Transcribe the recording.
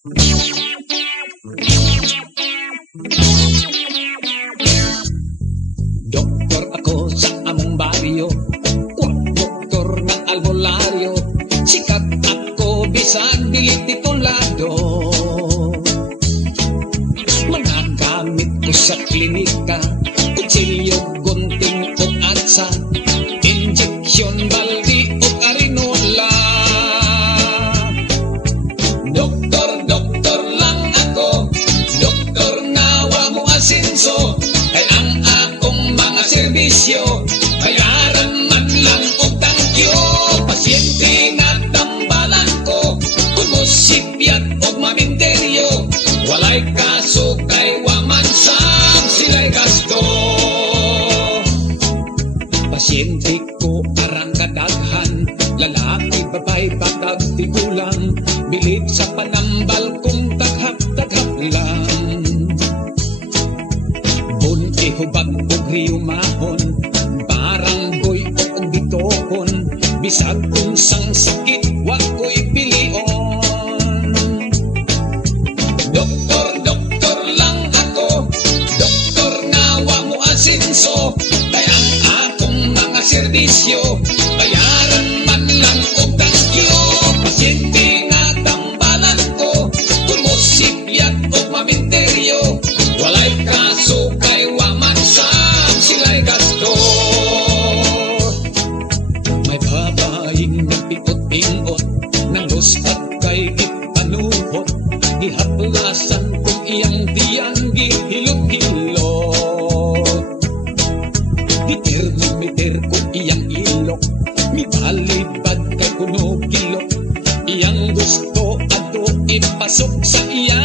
Doktor ako sa among baryo, doktor ng albularyo. Sikat ako bisan dili titulado. Mga gamit ko sa klinika, kutsilyo, gunting o atsa, injeksyon, baldi o arinola. Doktor lang ako, doktor nga mo asinso, kay ang akong mga serbisyo bayaran man lang og tangkyo. Pasyente nga tambalan ko, kung mosipyat og maminteryo, walay kaso kay waman sam sila'y gasto. Pasyente ko arang kadaghan, lalaki, babay, batag, tigulang, bilit sa panambal kung taghap-taghap lang. Bun ihubag og riyumahon, barang boy o bitokon, bisag unsang sakit wa ko'y pilion. Doktor lang ako, doktor nga wa mo asinso, kay ang akong mga serbisyo bayaran man lang og tangkyo. Pasyente nga tambalan ko, kung mosipyat og maminteryo, walay kaso kay waman sam sila'y gasto. May babaeng nagpitot-ingot, nang luspat kay ipanuhot, gihaplasan kung iyang diyang gihilot-hilot. Gitermometer ko iyang ilok, mibalibad kay kuno kilok, iyang gusto ato ipasok sa iya